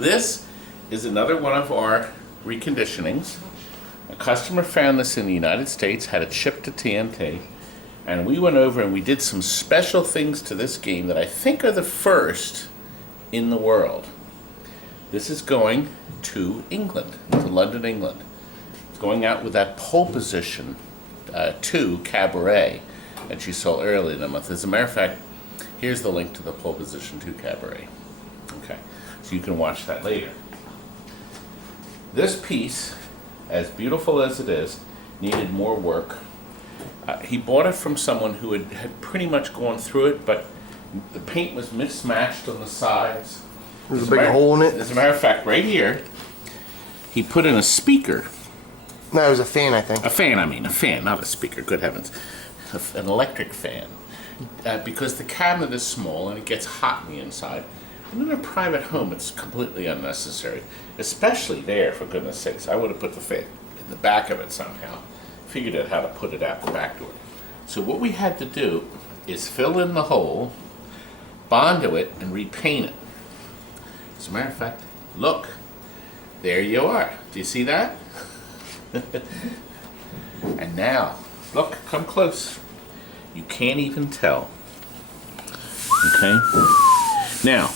This is another one of our reconditionings. A customer found this in the United States, had it shipped to TNT, and we went over and we did some special things to this game that I think are the first in the world. This is going to England, to London, England. It's going out with that pole position to Cabaret that you saw earlier in the month. As a matter of fact, here's the link to the pole position to Cabaret. Okay, so you can watch that later. This piece, as beautiful as it is, needed more work. He bought it from someone who had pretty much gone through it, but the paint was mismatched on the sides. There's a big hole in it. As a matter of fact, right here, he put in a speaker. No, it was a fan, I think. A fan, not a speaker, good heavens. An electric fan. Because the cabinet is small and it gets hot on the inside. And in a private home, it's completely unnecessary. Especially there, for goodness sakes. I would have put the fan in the back of it somehow. Figured out how to put it out the back door. So what we had to do is fill in the hole, Bondo it, and repaint it. As a matter of fact, look, there you are. Do you see that? And now, look, come close. You can't even tell. Okay? Now,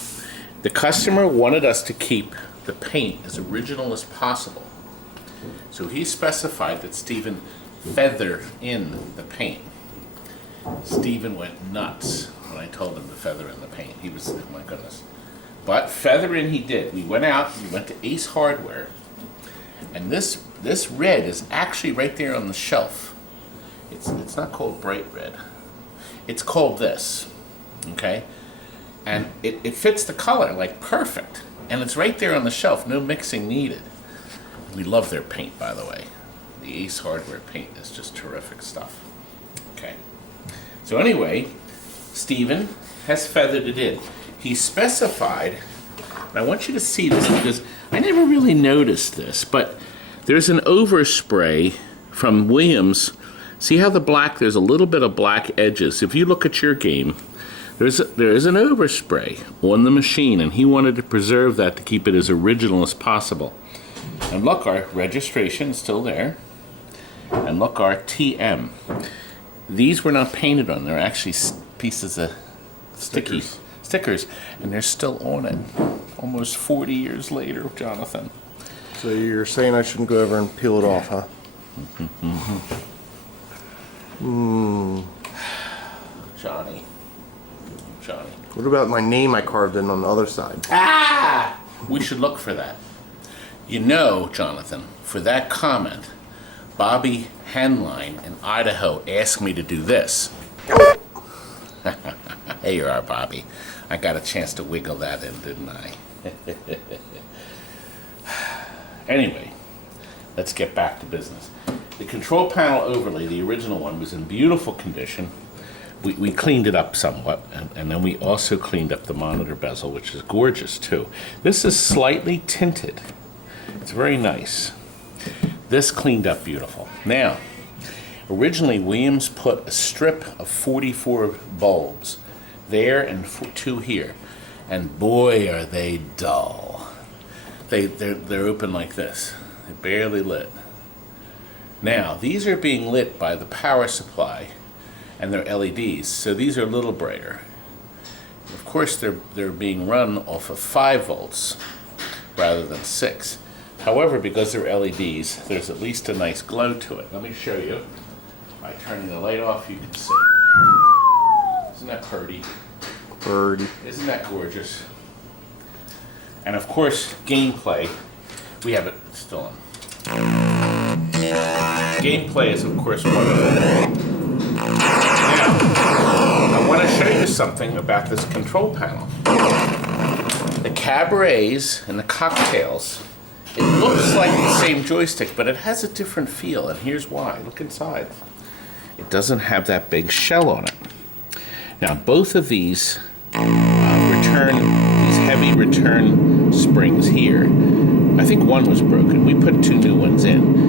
the customer wanted us to keep the paint as original as possible. So he specified that Stephen feather in the paint. Stephen went nuts when I told him to feather in the paint. He was, oh my goodness. But feather in he did. We went out, we went to Ace Hardware, and this red is actually right there on the shelf. It's not called bright red. It's called this, okay? And it fits the color, like perfect. And it's right there on the shelf, no mixing needed. We love their paint, by the way. The Ace Hardware paint is just terrific stuff. Okay. So anyway, Stephen has feathered it in. He specified, and I want you to see this because I never really noticed this, but there's an overspray from Williams. See how there's a little bit of black edges. If you look at your game, there is an overspray on the machine, and he wanted to preserve that to keep it as original as possible. And look, our registration is still there. And look, our TM. These were not painted on. They're actually pieces of stickers, and they're still on it. Almost 40 years later, Jonathan. So you're saying I shouldn't go over and peel it off, huh? Johnny. What about my name I carved in on the other side? Ah! We should look for that. You know, Jonathan, for that comment, Bobby Henline in Idaho asked me to do this. There you are, Bobby. I got a chance to wiggle that in, didn't I? Anyway, let's get back to business. The control panel overlay, the original one, was in beautiful condition. We cleaned it up somewhat, and then we also cleaned up the monitor bezel, which is gorgeous too. This is slightly tinted. It's very nice. This cleaned up beautiful. Now, originally Williams put a strip of 44 bulbs there and 2 here, and boy are they dull. They're open like this. They're barely lit. Now, these are being lit by the power supply, and they're LEDs, so these are a little brighter. Of course, they're being run off of 5 volts rather than 6. However, because they're LEDs, there's at least a nice glow to it. Let me show you. By turning the light off, you can see. Isn't that pretty? Birdie. Isn't that gorgeous? And of course, gameplay. We have it still on. Gameplay is, of course, wonderful. Now, I want to show you something about this control panel. The Cabarets and the cocktails, it looks like the same joystick, but it has a different feel, and here's why. Look inside. It doesn't have that big shell on it. Now, both of these heavy return springs here, I think one was broken. We put 2 new ones in.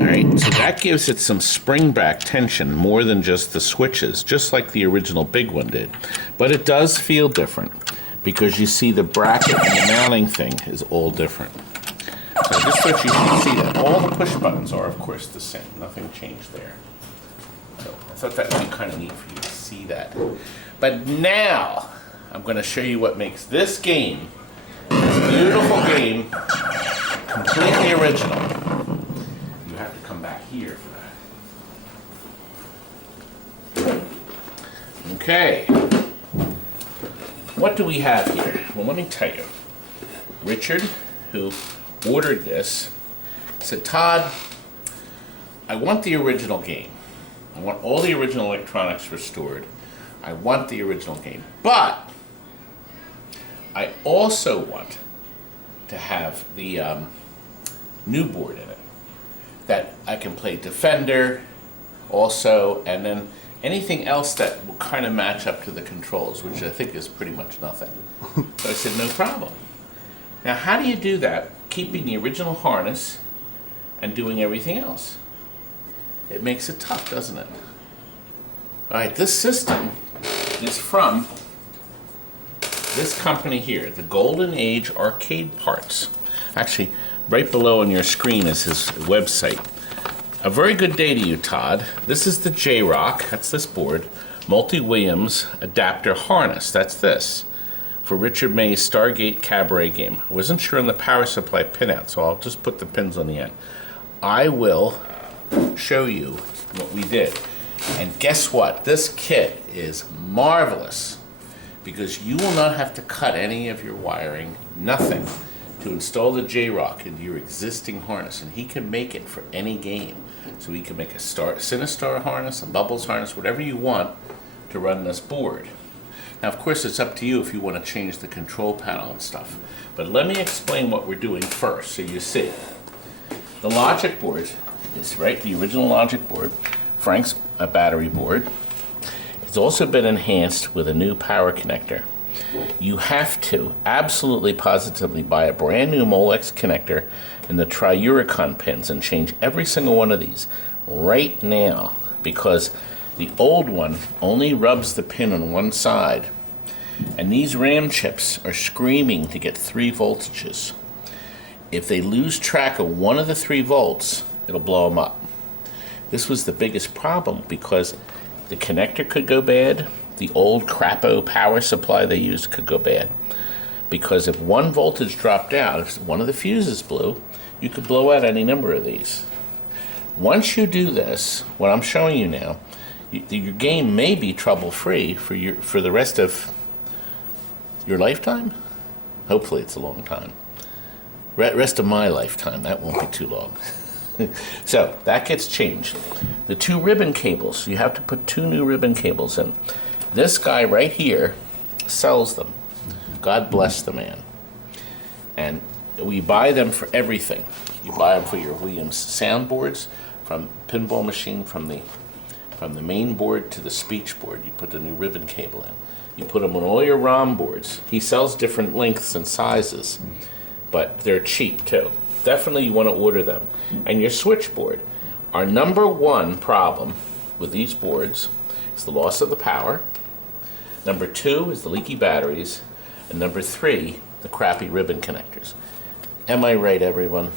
All right, so that gives it some spring back tension more than just the switches, just like the original big one did. But it does feel different. because you see the bracket and the mounting thing is all different. So just so you can see that all the push buttons are, of course, the same. Nothing changed there. So I thought that would be kind of neat for you to see that. But now I'm going to show you what makes this game, this beautiful game, completely original. You have to come back here for that. Okay. What do we have here? Well, let me tell you. Richard, who ordered this, said, Todd, I want the original game. I want all the original electronics restored. I want the original game. But I also want to have the new board in it. That I can play Defender also, and then anything else that will kind of match up to the controls, which I think is pretty much nothing. So I said, no problem. Now, how do you do that, keeping the original harness and doing everything else? It makes it tough, doesn't it? All right, this system is from this company here, the Golden Age Arcade Parts. Actually, right below on your screen is his website. A very good day to you, Todd. This is the J-Rock, that's this board, multi-Williams adapter harness, that's this, for Richard May's Stargate Cabaret game. I wasn't sure on the power supply pinout, so I'll just put the pins on the end. I will show you what we did. And guess what? This kit is marvelous because you will not have to cut any of your wiring, nothing, to install the J-Rock into your existing harness, and he can make it for any game. So he can make a Sinistar harness, a Bubbles harness, whatever you want to run this board. Now, of course, it's up to you if you want to change the control panel and stuff. But let me explain what we're doing first, so you see. The logic board is right, the original logic board, Frank's battery board. It's also been enhanced with a new power connector. You have to absolutely positively buy a brand new Molex connector and the Triuricon pins and change every single one of these right now, because the old one only rubs the pin on one side, and these RAM chips are screaming to get 3 voltages. If they lose track of one of the 3 volts, it'll blow them up. This was the biggest problem because the connector could go bad. The old crapo power supply they used could go bad. Because if one voltage dropped out, if one of the fuses blew, you could blow out any number of these. Once you do this, what I'm showing you now, your game may be trouble-free for the rest of your lifetime. Hopefully it's a long time. Rest of my lifetime, that won't be too long. So that gets changed. The 2 ribbon cables, you have to put 2 new ribbon cables in. This guy right here sells them. God bless the man. And we buy them for everything. You buy them for your Williams soundboards, from pinball machine, from the main board to the speech board. You put the new ribbon cable in. You put them on all your ROM boards. He sells different lengths and sizes, but they're cheap too. Definitely you want to order them. And your switchboard. Our number 1 problem with these boards is the loss of the power. Number 2 is the leaky batteries. And number 3, the crappy ribbon connectors. Am I right, everyone?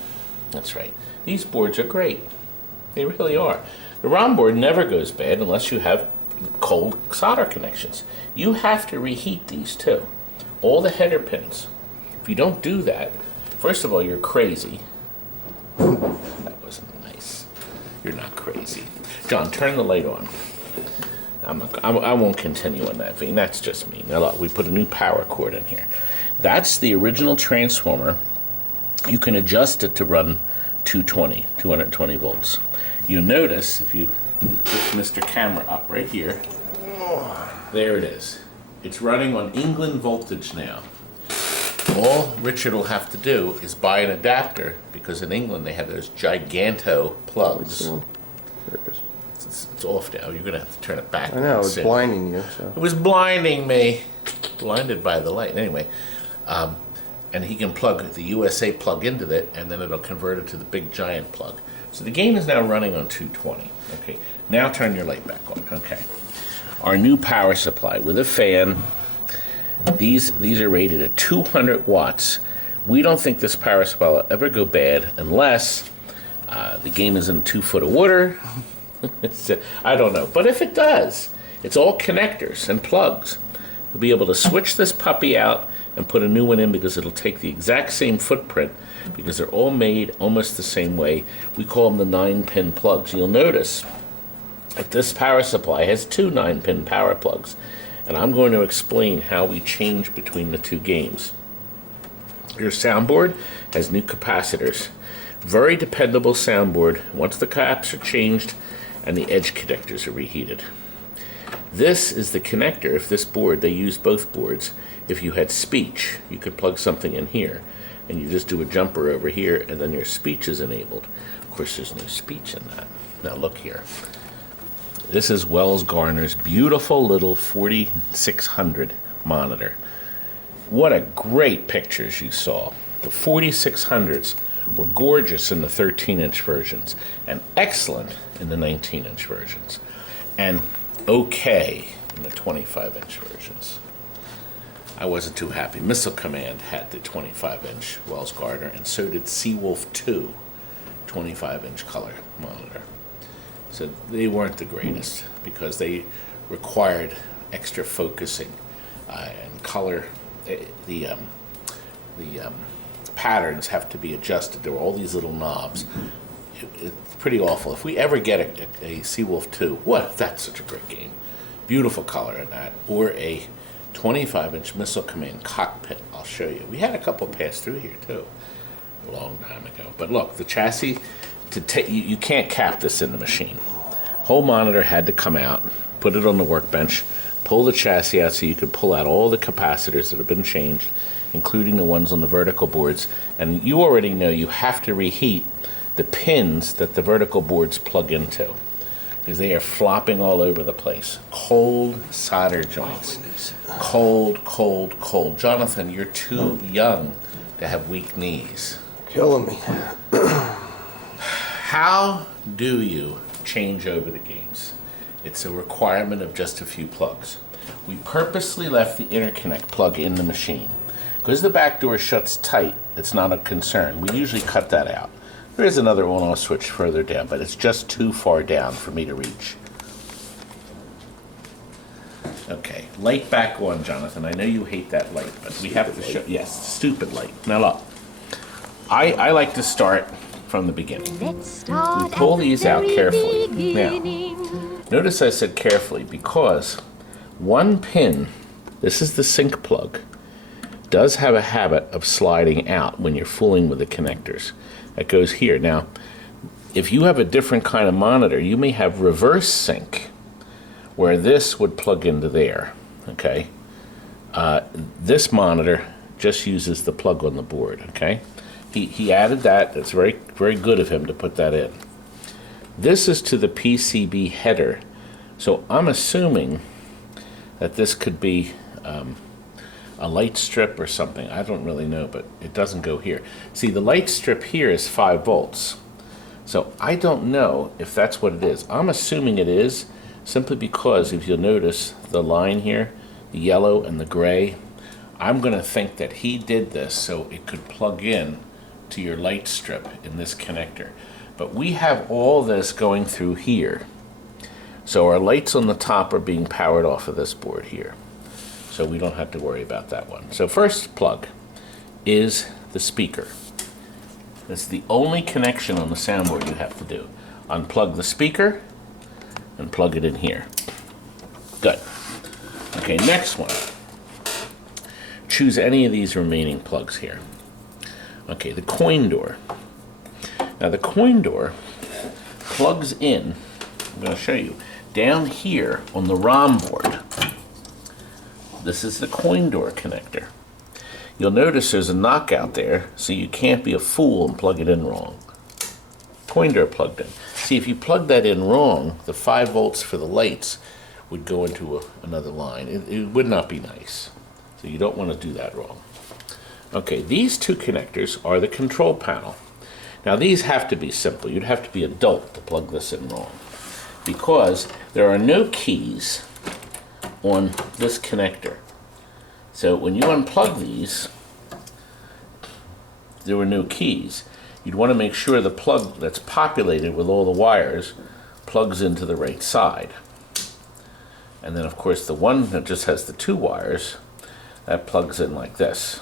That's right. These boards are great. They really are. The ROM board never goes bad unless you have cold solder connections. You have to reheat these too. All the header pins. If you don't do that, first of all, you're crazy. That wasn't nice. You're not crazy. John, turn the light on. I won't continue on that vein. That's just me. Now look, we put a new power cord in here. That's the original transformer. You can adjust it to run 220 volts. You'll notice if you lift Mr. Camera up right here, there it is. It's running on England voltage now. All Richard will have to do is buy an adapter, because in England they have those giganto plugs. There it is. It's off now. You're going to have to turn it back. I know, it's blinding you. So. It was blinding me. Blinded by the light. Anyway, and he can plug the USA plug into it, and then it'll convert it to the big giant plug. So the game is now running on 220. Okay, now turn your light back on. Okay. Our new power supply with a fan. These are rated at 200 watts. We don't think this power supply will ever go bad unless the game is in 2 foot of water. I don't know. But if it does, it's all connectors and plugs. You'll be able to switch this puppy out and put a new one in because it'll take the exact same footprint because they're all made almost the same way. We call them the 9-pin plugs. You'll notice that this power supply has 2 9-pin power plugs. And I'm going to explain how we change between the 2 games. Your soundboard has new capacitors. Very dependable soundboard once the caps are changed and the edge connectors are reheated. This is the connector. If this board, they use both boards. If you had speech, you could plug something in here and you just do a jumper over here and then your speech is enabled. Of course, there's no speech in that. Now look here. This is Wells Garner's beautiful little 4600 monitor. What a great pictures you saw. The 4600s were gorgeous in the 13-inch versions and excellent in the 19-inch versions and okay in the 25-inch versions. I wasn't too happy. Missile Command had the 25-inch Wells Gardner and so did Seawolf 2, 25-inch color monitor. So they weren't the greatest because they required extra focusing and color. The patterns have to be adjusted. There were all these little knobs. It's pretty awful. If we ever get a Seawolf 2, what? That's such a great game. Beautiful color in that. Or a 25-inch Missile Command cockpit. I'll show you. We had a couple pass through here too, a long time ago. But look, the chassis. You can't cap this in the machine. Whole monitor had to come out, put it on the workbench, pull the chassis out so you could pull out all the capacitors that have been changed, including the ones on the vertical boards. And you already know you have to reheat the pins that the vertical boards plug into because they are flopping all over the place. Cold solder joints. Cold, cold, cold. Jonathan, you're too young to have weak knees. Killing me. How do you change over the games? It's a requirement of just a few plugs. We purposely left the interconnect plug in the machine. Because the back door shuts tight, it's not a concern. We usually cut that out. There is another on-off switch further down, but it's just too far down for me to reach. Okay, light back on, Jonathan. I know you hate that light, but we have to show. Yes, stupid light. Now look, I like to start from the beginning. We pull these out carefully. Now, notice I said carefully because one pin, this is the sync plug, does have a habit of sliding out when you're fooling with the connectors. That goes here. Now, if you have a different kind of monitor, you may have reverse sync where this would plug into there, okay? This monitor just uses the plug on the board, okay? He added that. It's very, very good of him to put that in. This is to the PCB header. So I'm assuming that this could be a light strip or something. I don't really know, but it doesn't go here. See, the light strip here is 5 volts. So I don't know if that's what it is. I'm assuming it is simply because if you'll notice the line here, the yellow and the gray, I'm going to think that he did this so it could plug in to your light strip in this connector. But we have all this going through here. So our lights on the top are being powered off of this board here. So we don't have to worry about that one. So first plug is the speaker. That's the only connection on the soundboard you have to do. Unplug the speaker and plug it in here. Good. Okay, next one. Choose any of these remaining plugs here. Okay, the coin door. Now the coin door plugs in, I'm going to show you, down here on the ROM board. This is the coin door connector. You'll notice there's a knockout there, so you can't be a fool and plug it in wrong. Coin door plugged in. See, if you plug that in wrong, the 5 volts for the lights would go into another line. It would not be nice. So you don't want to do that wrong. Okay, these two connectors are the control panel. Now these have to be simple. You'd have to be adult to plug this in wrong because there are no keys on this connector. So when you unplug these, there were no keys. You'd want to make sure the plug that's populated with all the wires plugs into the right side. And then of course the one that just has the 2 wires, that plugs in like this.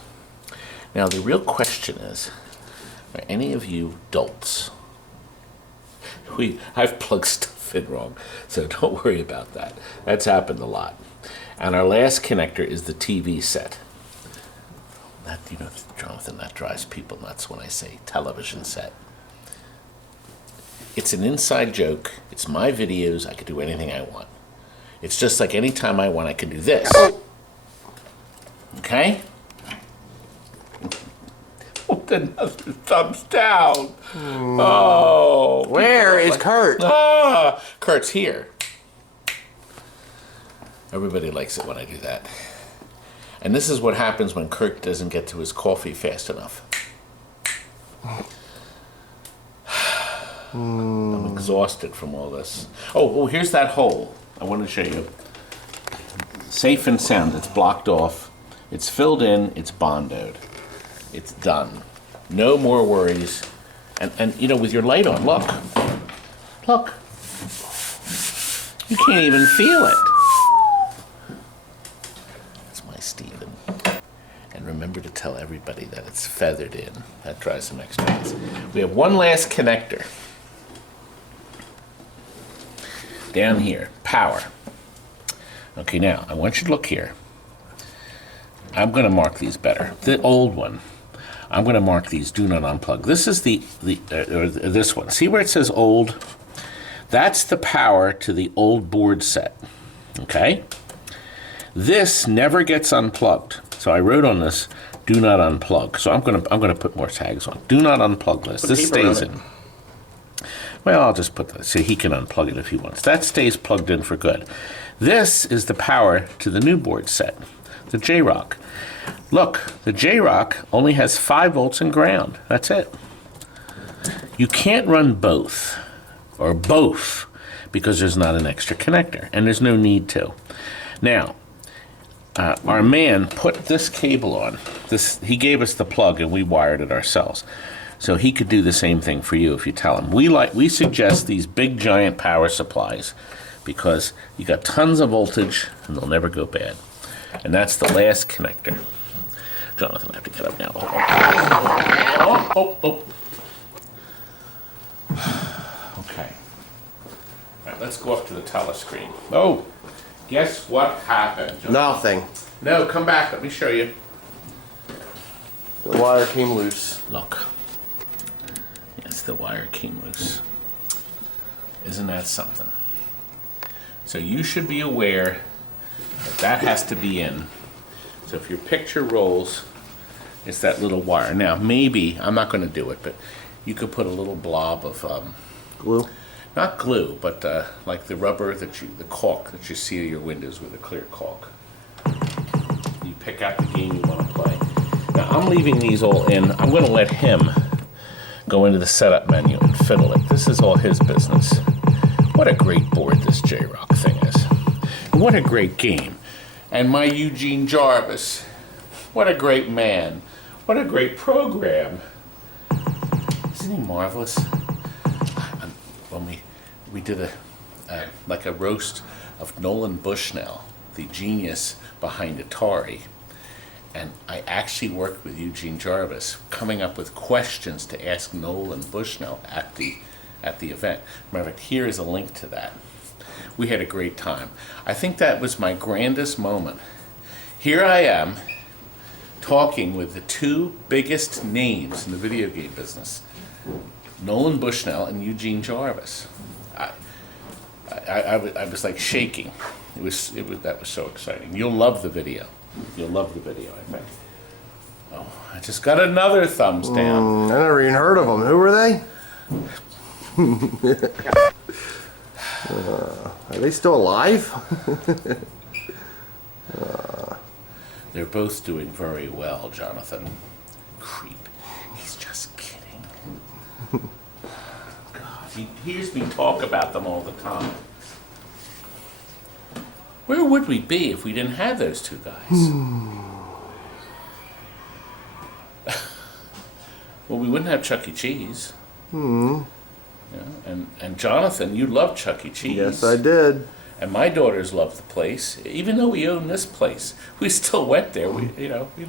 Now the real question is, are any of you dolts? I've plugged stuff in wrong, so don't worry about that. That's happened a lot. And our last connector is the TV set. That, you know, Jonathan, that drives people nuts when I say television set. It's an inside joke. It's my videos. I can do anything I want. It's just like any time I want, I can do this. Okay? Another thumbs down. Oh. Where is Kurt? Ah, Kurt's here. Everybody likes it when I do that. And this is what happens when Kurt doesn't get to his coffee fast enough. I'm exhausted from all this. Oh, here's that hole. I want to show you. Safe and sound. It's blocked off. It's filled in. It's bondoed. It's done. No more worries. And you know, with your light on, look. Look. You can't even feel it. That's my Stephen. And remember to tell everybody that it's feathered in. That drives them extra nuts. We have one last connector. Down here, power. Okay, now, I want you to look here. I'm going to mark these better. The old one, I'm going to mark these do not unplug. This is this one. See where it says old? That's the power to the old board set. Okay? This never gets unplugged. So I wrote on this, do not unplug. So I'm going to put more tags on. Do not unplug this. This stays in. Well, I'll just put that so he can unplug it if he wants. That stays plugged in for good. This is the power to the new board set, the J-Rock. Look, the J-Rock only has 5 volts and ground. That's it. You can't run both, or both, because there's not an extra connector, and there's no need to. Now, our man put this cable on. He gave us the plug, and we wired it ourselves. So he could do the same thing for you if you tell him. We suggest these big giant power supplies because you got tons of voltage and they'll never go bad. And that's the last connector. Jonathan, I have to get up now. Okay. All right, let's go up to the telescreen. Oh, guess what happened, Jonathan? Nothing. No, come back. Let me show you. The wire came loose. Look. Yes, the wire came loose. Isn't that something? So you should be aware that that has to be in. So if your picture rolls, it's that little wire. Now, maybe, I'm not going to do it, but you could put a little blob of Glue? not glue, but like the rubber the caulk that you seal your windows with, a clear caulk. You pick out the game you want to play. Now I'm leaving these all in. I'm going to let him go into the setup menu and fiddle it. This is all his business. What a great board this J-Rock thing is. And what a great game. And my Eugene Jarvis. What a great man. What a great program. Isn't he marvelous? When we did like a roast of Nolan Bushnell, the genius behind Atari, and I actually worked with Eugene Jarvis, coming up with questions to ask Nolan Bushnell at the event. Matter of fact, here is a link to that. We had a great time. I think that was my grandest moment. Here I am, talking with the 2 biggest names in the video game business, Nolan Bushnell and Eugene Jarvis. I was like shaking. That was so exciting. You'll love the video. You'll love the video, I think. Oh, I just got another thumbs down. I never even heard of them. Who were they? Are they still alive? They're both doing very well, Jonathan. Creep. He's just kidding. God, he hears me talk about them all the time. Where would we be if we didn't have those 2 guys? Well, we wouldn't have Chuck E. Cheese. Yeah, and Jonathan, you love Chuck E. Cheese. Yes, I did. And my daughters loved the place. Even though we own this place, we still went there. We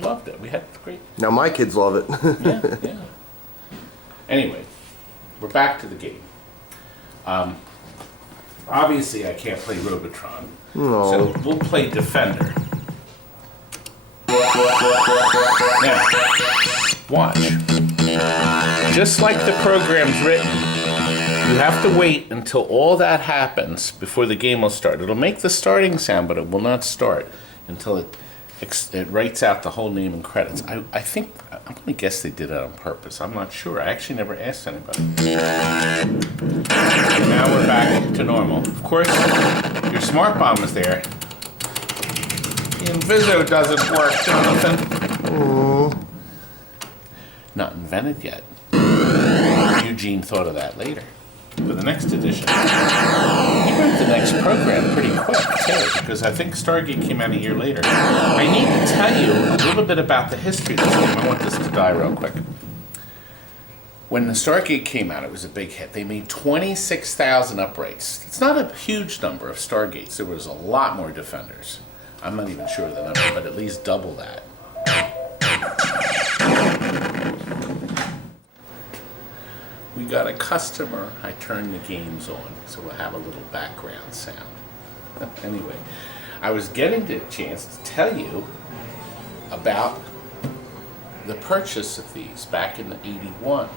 loved it. We had great. Now my kids love it. Yeah. Anyway, we're back to the game. Obviously, I can't play Robotron, so we'll play Defender. Now, watch. Just like the program's written, you have to wait until all that happens before the game will start. It'll make the starting sound, but it will not start until it writes out the whole name and credits. I think, I'm going to guess they did it on purpose. I'm not sure. I actually never asked anybody. Now we're back to normal. Of course, your smart bomb is there. The Inviso doesn't work, Jonathan. Not invented yet. Eugene thought of that later. For the next edition. He wrote the next program pretty quick, too, because I think Stargate came out a year later. I need to tell you a little bit about the history of this game. I want this to die real quick. When the Stargate came out, it was a big hit. They made 26,000 uprights. It's not a huge number of Stargates. There was a lot more Defenders. I'm not even sure of the number, but at least double that. We got a customer. I turned the games on, so we'll have a little background sound. Anyway, I was getting the chance to tell you about the purchase of these back in '81.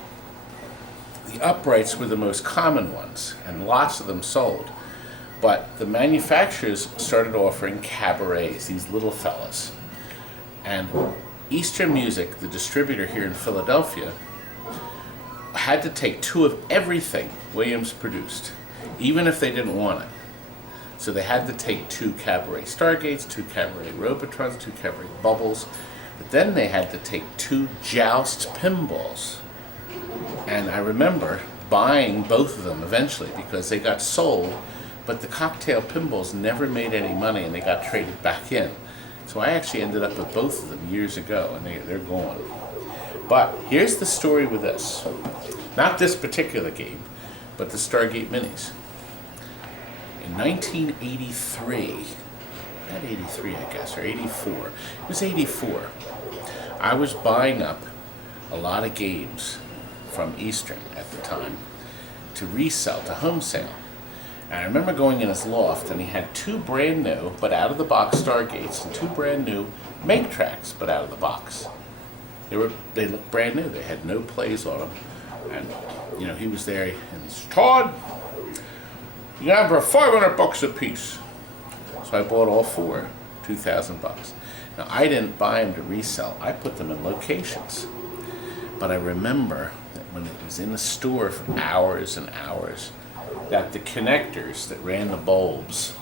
The uprights were the most common ones, and lots of them sold. But the manufacturers started offering cabarets, these little fellas. And Eastern Music, the distributor here in Philadelphia, had to take 2 of everything Williams produced, even if they didn't want it. So they had to take 2 Cabaret Stargates, 2 Cabaret Robotrons, 2 Cabaret Bubbles, but then they had to take 2 Joust pinballs. And I remember buying both of them eventually because they got sold, but the cocktail pinballs never made any money and they got traded back in. So I actually ended up with both of them years ago, and they're gone. But here's the story with this. Not this particular game, but the Stargate Minis. In 1983, not 83 I guess, or 84, it was 84, I was buying up a lot of games from Eastern at the time to resell, to home sale. And I remember going in his loft, and he had 2 brand new, but out of the box Stargates, and 2 brand new Make Tracks, but out of the box. They looked brand new. They had no plays on them. And, he was there, and he said, Todd, you got for $500 a piece. So I bought all 4, $2,000. Now, I didn't buy them to resell. I put them in locations. But I remember that when it was in the store for hours and hours, that the connectors that ran the bulbs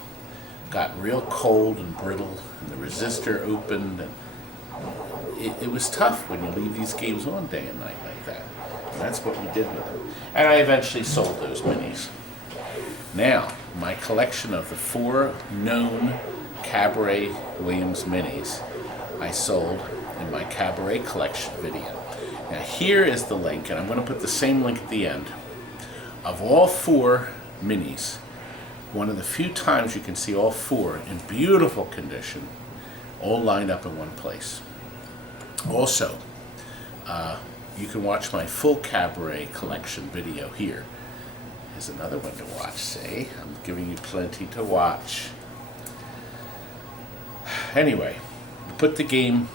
got real cold and brittle, and the resistor opened, and it was tough when you leave these games on day and night like that. And that's what we did with them. And I eventually sold those minis. Now, my collection of the 4 known Cabaret Williams minis I sold in my Cabaret collection video. Now here is the link, and I'm going to put the same link at the end. Of all 4 minis, one of the few times you can see all 4 in beautiful condition, all lined up in one place. Also, you can watch my full Cabaret collection video here. Here's another one to watch, see? I'm giving you plenty to watch. Anyway, we put the game,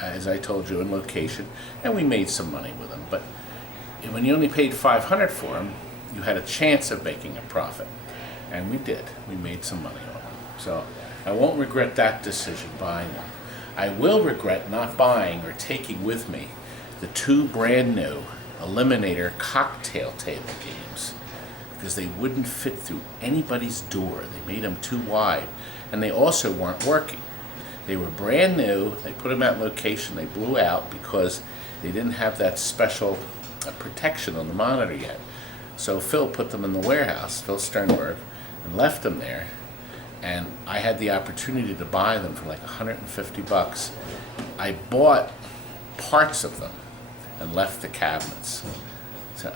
as I told you, in location, and we made some money with them. But when you only paid $500 for them, you had a chance of making a profit. And we did. We made some money on them. So I won't regret that decision, buying them. I will regret not buying or taking with me the 2 brand new Eliminator cocktail table games, because they wouldn't fit through anybody's door. They made them too wide, and they also weren't working. They were brand new. They put them out in location. They blew out because they didn't have that special protection on the monitor yet. So Phil put them in the warehouse, Phil Sternberg, and left them there. And I had the opportunity to buy them for like $150. I bought parts of them and left the cabinets. So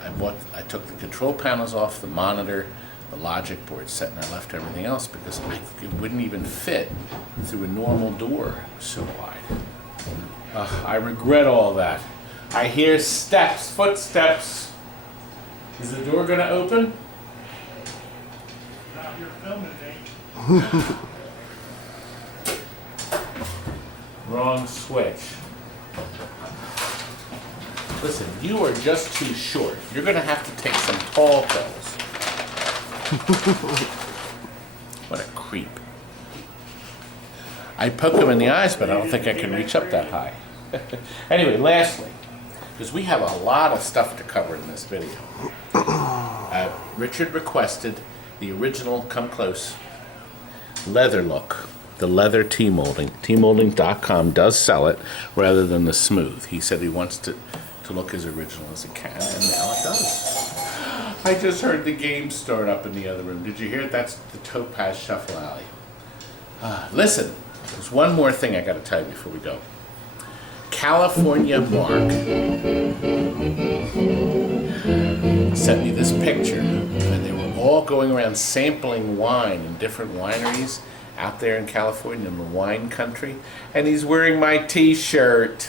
I took the control panels off, the monitor, the logic board set, and I left everything else because it wouldn't even fit through a normal door so wide. I regret all that. I hear steps, footsteps. Is the door gonna open? Now you're filming me. Wrong switch. Listen, you are just too short. You're gonna have to take some tall pills. What a creep. I poke him in the eyes, but I don't think I can reach up that high. Anyway, lastly, because we have a lot of stuff to cover in this video. Richard requested the original, come close, leather look. The leather T-molding. T-molding.com does sell it rather than the smooth. He said he wants to look as original as it can, and now it does. I just heard the game start up in the other room. Did you hear it? That's the Topaz Shuffle Alley. Listen, there's one more thing I got to tell you before we go. California Mark sent me this picture, and they were all going around sampling wine in different wineries out there in California, in the wine country, and he's wearing my t-shirt.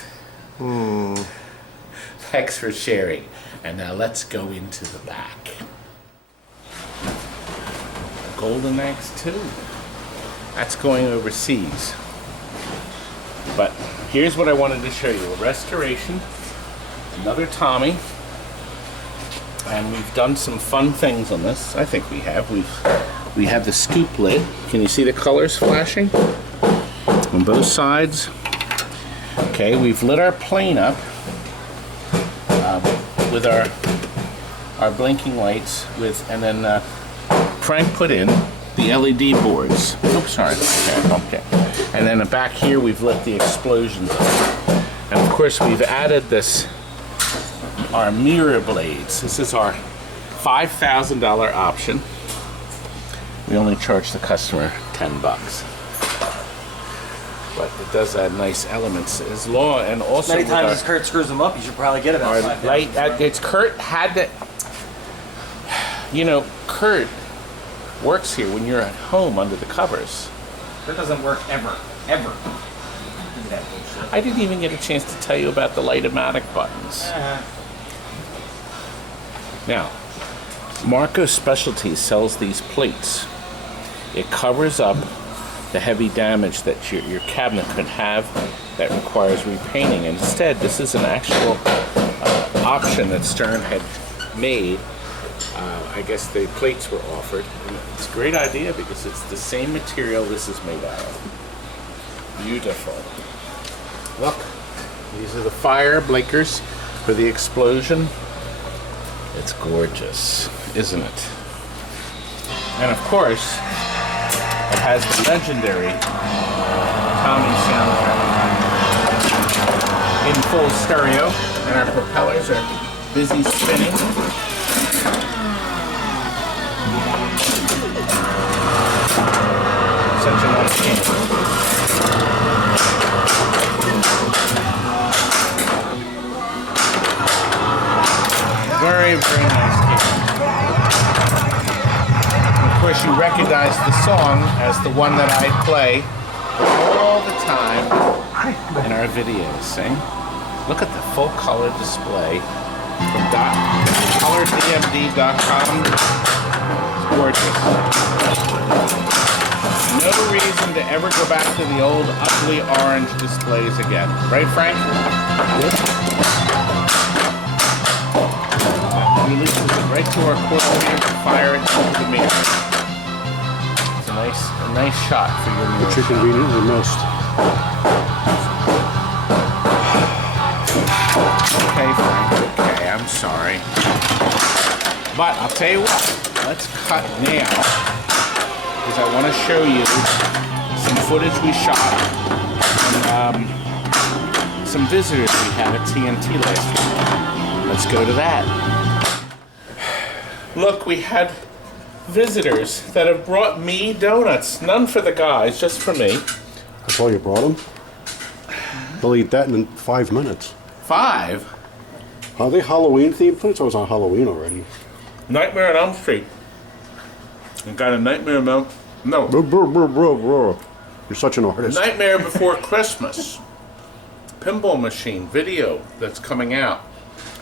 Thanks for sharing. And now let's go into the back. Golden Eggs 2. That's going overseas. But here's what I wanted to show you. A restoration, another Tommy, and we've done some fun things on this. I think we have. We have the scoop lid. Can you see the colors flashing on both sides? Okay, we've lit our plane up with our blinking lights, and then Frank put in the LED boards. Oops, sorry. Okay. And then back here we've lit the explosions up. And of course we've added our mirror blades. This is our $5,000 option. We only charge the customer $10. But it does add nice elements as law, and also many times as Kurt screws them up, you should probably get about our light. It's Kurt had to. You know, Kurt works here when you're at home under the covers. Kurt doesn't work ever. Do that bullshit. I didn't even get a chance to tell you about the light-o-matic buttons. Now, Marco Specialties sells these plates. It covers up the heavy damage that your cabinet could have that requires repainting. Instead, this is an actual option that Stern had made. I guess the plates were offered. And it's a great idea because it's the same material this is made out of. Beautiful. Look, these are the fire blinkers for the explosion. It's gorgeous, isn't it? And of course, it has the legendary Tommy soundtrack in full stereo, and our propellers are busy spinning. Such a nice game. Very, very nice game. Of course, you recognize the song as the one that I play all the time in our videos. See? Look at the full color display from colordmd.com. It's gorgeous. No reason to ever go back to the old ugly orange displays again. Right, Frank? Releases it right to our quarter meter to fire it into the mirror. It's a nice shot for your mirror. Which you conveniently missed. Okay, Frank. Okay, I'm sorry. But I'll tell you what. Let's cut now, because I want to show you some footage we shot and some visitors we had at TNT last week. Let's go to that. Look, we had visitors that have brought me donuts. None for the guys, just for me. That's all you brought them? They'll eat that in 5 minutes. 5? Are they Halloween themed? I thought it was on Halloween already. Nightmare on Elm Street. You got a Nightmare on Elm... No. You're such an artist. Nightmare Before Christmas. Pinball Machine video that's coming out.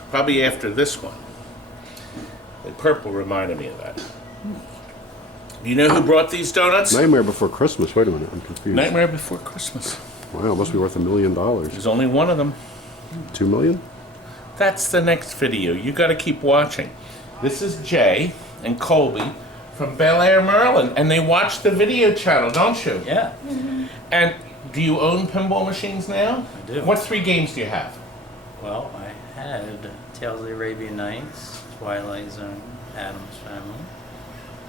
Probably after this one. The purple reminded me of that. Do you know who brought these donuts? Nightmare Before Christmas. Wait a minute, I'm confused. Nightmare Before Christmas. Wow, must be worth $1 million. There's only one of them. 2 million? That's the next video. You got to keep watching. This is Jay and Colby from Bel Air, Maryland, and they watch the video channel, don't you? Yeah. And do you own pinball machines now? I do. What 3 games do you have? Well, I had Tales of the Arabian Nights, Twilight Zone, Addams Family.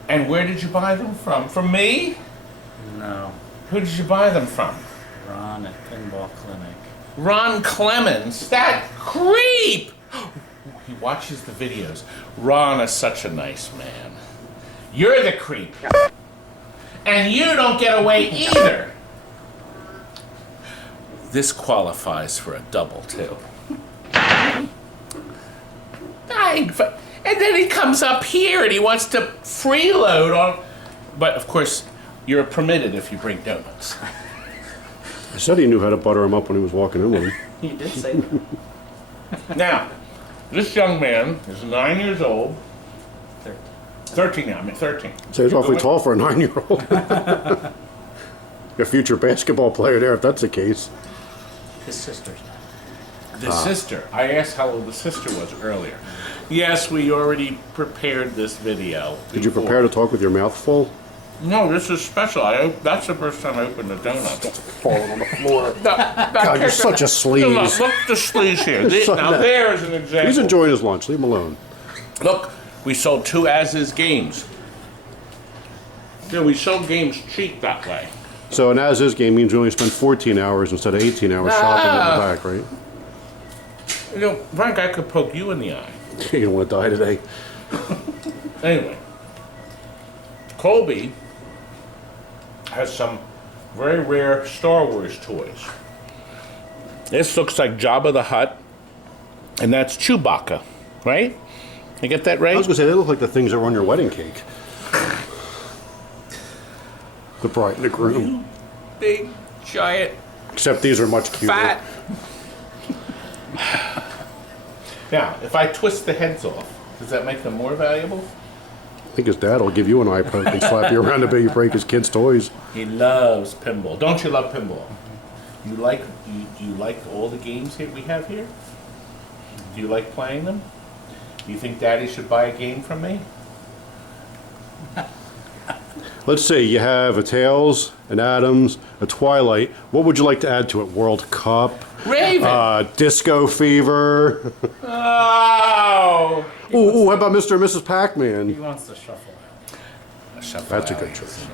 And where did you buy them from? From me? No, Who did you buy them from? Ron at Pinball Clinic. Ron Clemens. That creep! He watches the videos. Ron is such a nice man. You're the creep. And you don't get away either. This qualifies for a double, too. And then he comes up here and he wants to freeload on... But, of course, you're permitted if you bring donuts. I said he knew how to butter him up when he was walking in with him. You did say that. Now, this young man is 9 years old. 13. 13 now, I mean 13. So he's awfully tall for a 9-year-old. A future basketball player there, if that's the case. His sister's. The sister. I asked how old the sister was earlier. Yes, we already prepared this video. Did you prepare to talk with your mouth full? No, this is special. That's the first time I opened a donut. Falling on the floor. God, God, you're such a sleaze. Look the sleaze here. Now there's an example. He's enjoying his lunch. Leave him alone. Look, we sold 2 as-is games. Yeah, we sold games cheap that way. So an as-is game means you only spend 14 hours instead of 18 hours shopping in the back, right? You know, Frank, I could poke you in the eye. You don't want to die today. Anyway, Colby has some very rare Star Wars toys. This looks like Jabba the Hutt, and that's Chewbacca, right? I get that right? I was going to say, they look like the things that were on your wedding cake. The bride and the groom. Big, giant, Except these are much cuter. fat. Now, if I twist the heads off, does that make them more valuable? I think his dad will give you an eye poke and slap you around a bit. You break his kid's toys. He loves pinball. Don't you love pinball? You like you like all the games here we have here? Do you like playing them? Do you think Daddy should buy a game from me? Let's see, you have a Tails, an Adams, a Twilight. What would you like to add to it? World Cup? Raven! Disco Fever? Oh! Ooh, how about Mr. and Mrs. Pac-Man? He wants to shuffle out. That's a good choice.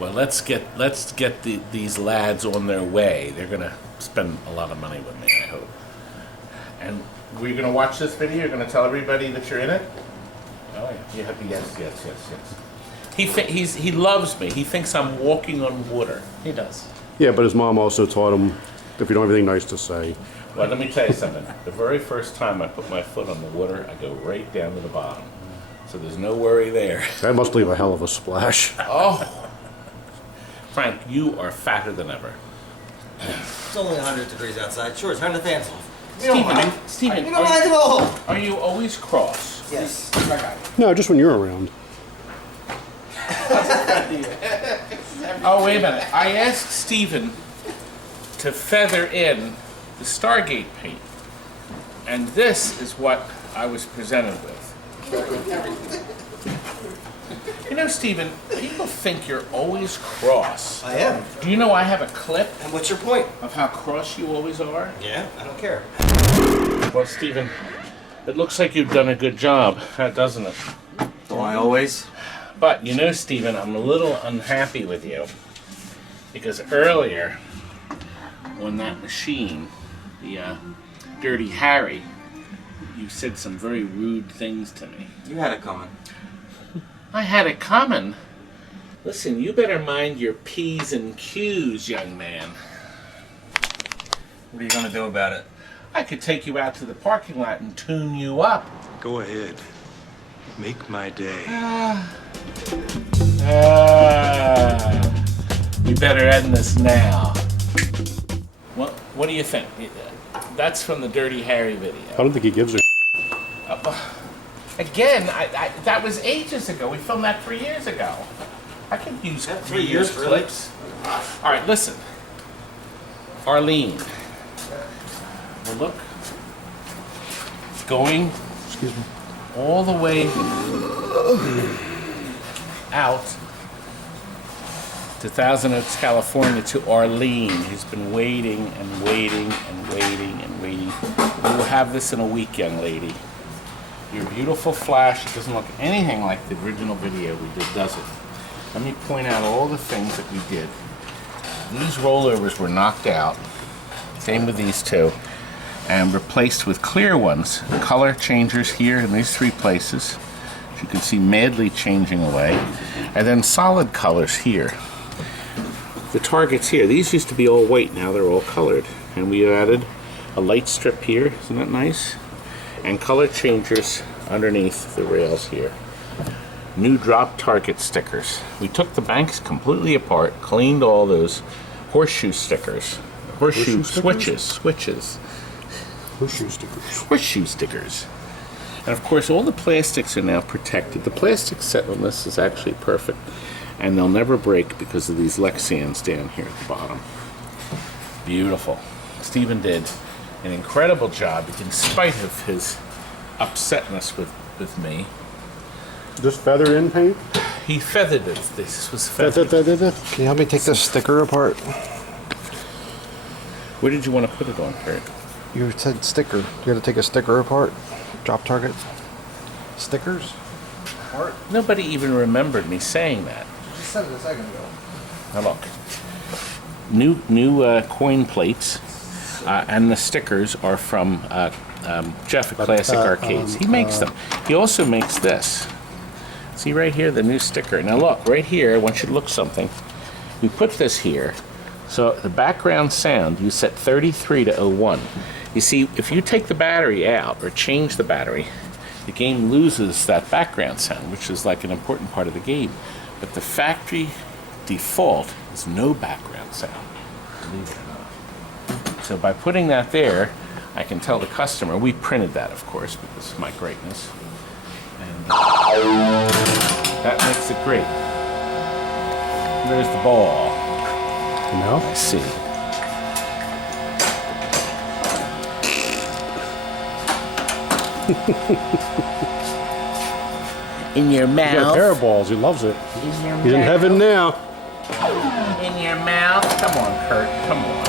Well, let's get these lads on their way. They're gonna spend a lot of money with me, I hope. And we're gonna watch this video. You're gonna tell everybody that you're in it. Oh, You have to, yes. He loves me. He thinks I'm walking on water. He does. Yeah, but his mom also taught him, if you don't have anything nice to say. Well, let me tell you something. The very first time I put my foot on the water, I go right down to the bottom. So there's no worry there. That must leave a hell of a splash. Oh, Frank, you are fatter than ever. It's only 100 degrees outside. Sure, turn the fans off. Stephen, You don't mind at all. are you always cross? Yes. No, just when you're around. Oh, wait a minute. I asked Stephen to feather in the Stargate paint. And this is what I was presented with. You know, Stephen, people think you're always cross. I am. Do you know I have a clip And what's your point? of how cross you always are? Yeah, I don't care. Well, Stephen, it looks like you've done a good job, doesn't it? Do I always? But, you know, Stephen, I'm a little unhappy with you. Because earlier, on that machine, the Dirty Harry, you said some very rude things to me. You had it coming. I had it coming. Listen, you better mind your P's and Q's, young man. What are you gonna do about it? I could take you out to the parking lot and tune you up. Go ahead. Make my day. We better end this now. Well, what do you think? That's from the Dirty Harry video. I don't think he gives a Again, that was ages ago. We filmed that 3 years ago. I could use 3 years, clips. All right, listen. Arlene. Well, look. Going all the way out to Thousand Oaks, California, to Arlene, who's been waiting and waiting and waiting and waiting. We will have this in a week, young lady. Your beautiful flash, it doesn't look anything like the original video we did, does it? Let me point out all the things that we did. These rollovers were knocked out, same with these two, and replaced with clear ones. Color changers here in these 3 places. As you can see, madly changing away. And then solid colors here. The targets here, these used to be all white, now they're all colored. And we added a light strip here, isn't that nice? And color changers underneath the rails here. New drop target stickers. We took the banks completely apart, cleaned all those horseshoe stickers. Horseshoe switches. horseshoe stickers. Horseshoe stickers. And of course all the plastics are now protected. The plastic set on this is actually perfect. And they'll never break because of these Lexians down here at the bottom. Beautiful. Stephen did an incredible job in spite of his upsetness with me. Just feather in paint? He feathered it. This was feathered. Can you help me take this sticker apart? Where did you want to put it on, Kurt? You said sticker. You got to take a sticker apart. Drop target. Stickers? Apart? Nobody even remembered me saying that. You just said it a second ago. Now look. New coin plates. And the stickers are from Jeff at Classic Arcades. He makes them. He also makes this. See right here, the new sticker. Now look, right here, I want you to look something. We put this here. So the background sound, you set 33 to 01. You see, if you take the battery out or change the battery, the game loses that background sound, which is like an important part of the game. But the factory default is no background sound. Believe it or not. So by putting that there, I can tell the customer, we printed that of course because of my greatness. And that makes it great. There's the ball. No? I see. In your He's got a mouth. pair of balls. He loves it. In your He's in heaven now. In your mouth. Come on, Kurt. Come on.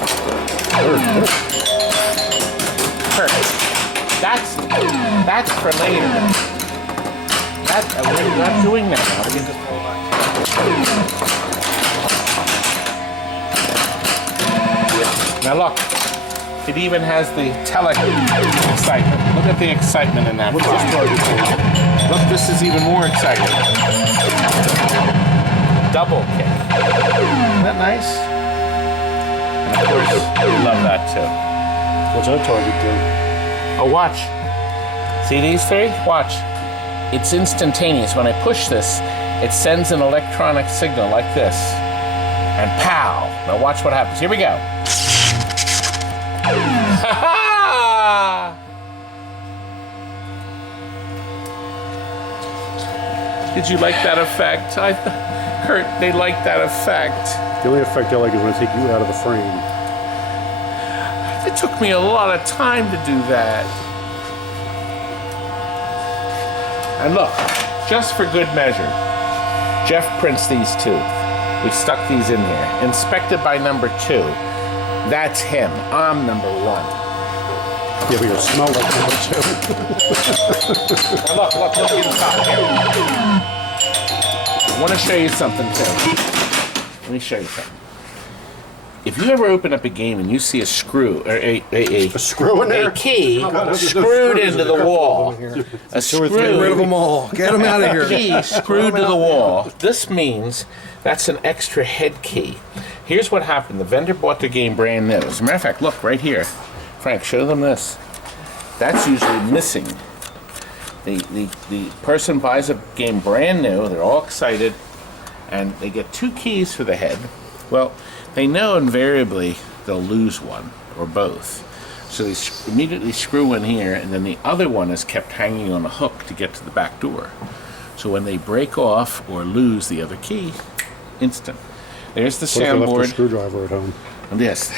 Kurt. That's for later. We're not doing that now. We just now look. It even has the excitement. Look at the excitement in that. Look, this is even more exciting. Double kick. Isn't that nice? And of course, we love that too. What's that target do? Oh, watch. See these 3? Watch. It's instantaneous. When I push this, it sends an electronic signal like this. And pow! Now watch what happens. Here we go. Did you like that effect? Kurt, they like that effect. The only effect I like is when I take you out of the frame. It took me a lot of time to do that. And look, just for good measure, Jeff prints these 2. We stuck these in here. Inspected by number 2. That's him. I'm number 1. Yeah, but you smell like number 2. Now look at the top here. I want to show you something too. Let me show you something. If you ever open up a game and you see a screw or a screw in there? a key screwed into the wall, a screw, Get rid of them all. Get them out of here. key screwed to the wall, this means that's an extra head key. Here's what happened. The vendor bought the game brand new. As a matter of fact, look right here. Frank, show them this. That's usually missing. The person buys a game brand new, they're all excited, and they get 2 keys for the head. Well, they know invariably they'll lose one or both. So they immediately screw one here, and then the other one is kept hanging on a hook to get to the back door. So when they break off or lose the other key, instant. There's the What if they left soundboard. a screwdriver at home? Yes.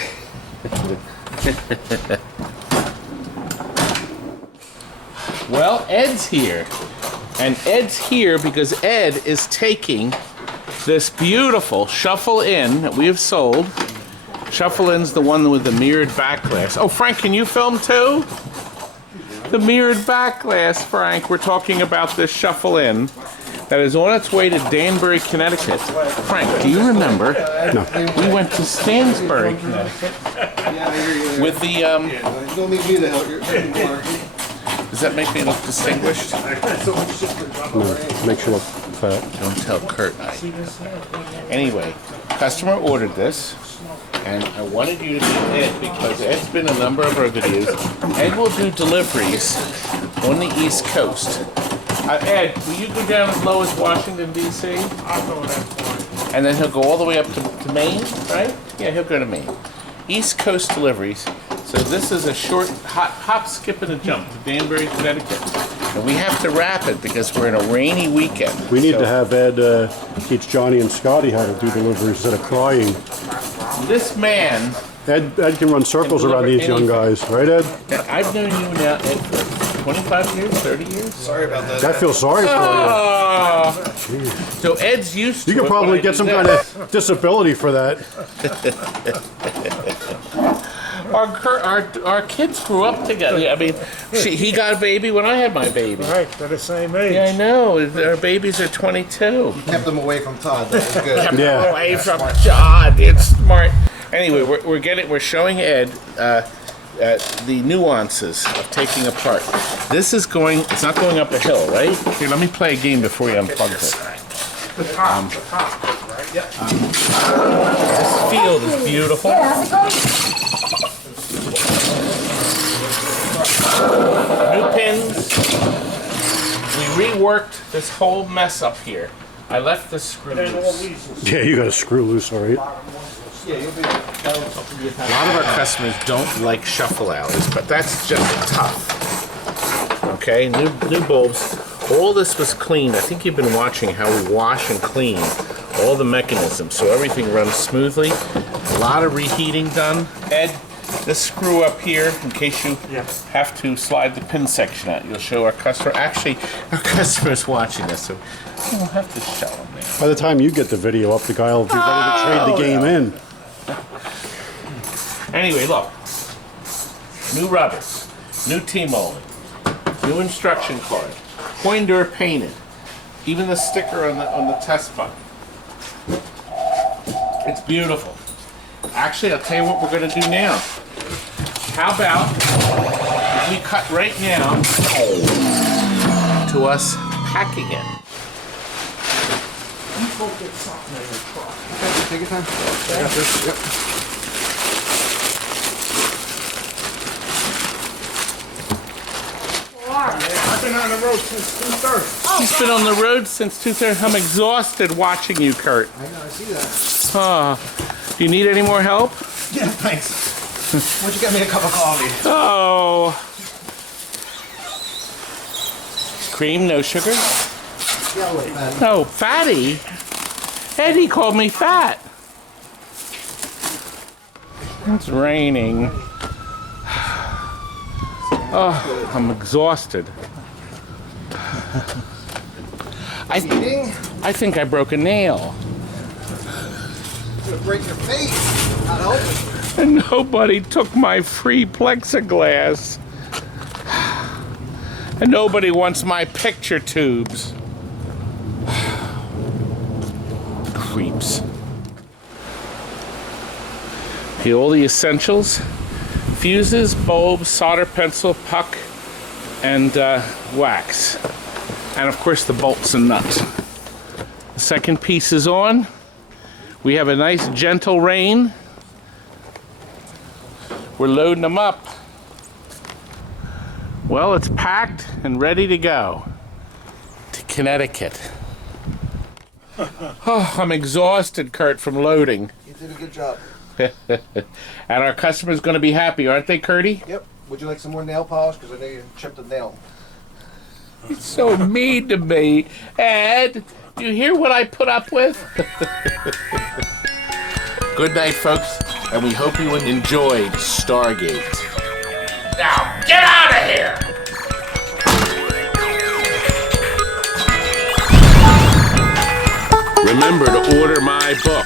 Well, Ed's here. And Ed's here because Ed is taking this beautiful Shuffle In that we have sold. Shuffle In's the one with the mirrored back glass. Oh, Frank, can you film too? The mirrored back glass, Frank. We're talking about this Shuffle In that is on its way to Danbury, Connecticut. Frank, do you remember? No. We went to Stansbury, Connecticut with the, You don't need me to help you. does that make me look distinguished? No, makes you look fat. Don't tell Kurt. Anyway, customer ordered this, and I wanted you to meet Ed because Ed's been in a number of our videos. Ed will do deliveries on the East Coast. Ed, will you go down as low as Washington, D.C.? I'll go that far. And then he'll go all the way up to Maine, right? Yeah, he'll go to Maine. East Coast deliveries. So this is a short hop, skip, and a jump to Danbury, Connecticut. And we have to wrap it because we're in a rainy weekend. We need to have Ed teach Johnny and Scotty how to do deliveries instead of crying. This man, Ed can run circles around these young guys, right, Ed? I've known you now, Ed, for 25 years, 30 years? Sorry about that. I feel sorry for Oh. So Ed's used to you. You could it probably when I get do some this. kind of disability for that. Our kids grew up together. I mean, he got a baby when I had my baby. Right, they're the same age. Yeah, I know. Our babies are 22. Kept them away from Todd. That was good. Yeah. Away from God, it's smart. Anyway, we're showing Ed the nuances of taking apart. This is it's not going up a hill, right? Here, let me play a game before you unplug it. The top, right? Yep. This field is beautiful. New pins. We reworked this whole mess up here. I left the screw And all loose. these will Yeah, you got a screw loose, all right? Yeah, you'll be. A lot of our customers don't like shuffle hours, but that's just tough. Okay, new bulbs. All this was cleaned. I think you've been watching how we wash and clean all the mechanisms so everything runs smoothly. A lot of reheating done. Ed, this screw up here, in case you have to slide the pin section out, you'll show our customer. Actually, our customer's watching us, so you don't have to show them there. By the time you get the video up, the guy will be ready to trade the game in. Anyway, look. New rubbers, new T-molding, new instruction card, Poindexter painted, even the sticker on the test button. It's beautiful. Actually, I'll tell you what we're going to do now. How about if we cut right now to us packing it? you go get something in your truck. Take your time. I got this. Yep. I've been on the road since 2:30. He's been on the road since 2:30. I'm exhausted watching you, Kurt. I know, I see that. Do you need any more help? Yeah, thanks. Why don't you get me a cup of coffee? Oh. Cream, no sugar? Yeah, wait, man. No, fatty? Eddie called me fat. It's raining. Oh, I'm exhausted. I think I broke a nail. You're gonna break your face. Not helping. And nobody took my free plexiglass. And nobody wants my picture tubes. Creeps. Here, all the essentials. Fuses, bulbs, solder pencil, puck, and wax. And of course the bolts and nuts. The second piece is on. We have a nice gentle rain. We're loading them up. Well, it's packed and ready to go to Connecticut. Oh, I'm exhausted, Kurt, from loading. You did a good job. And our customer's going to be happy, aren't they, Curdy? Yep. Would you like some more nail polish? Because I know you chipped a nail. It's so mean to me. Ed, do you hear what I put up with? Good night, folks, and we hope you enjoyed Stargate. Now, get out of here! Remember to order my book.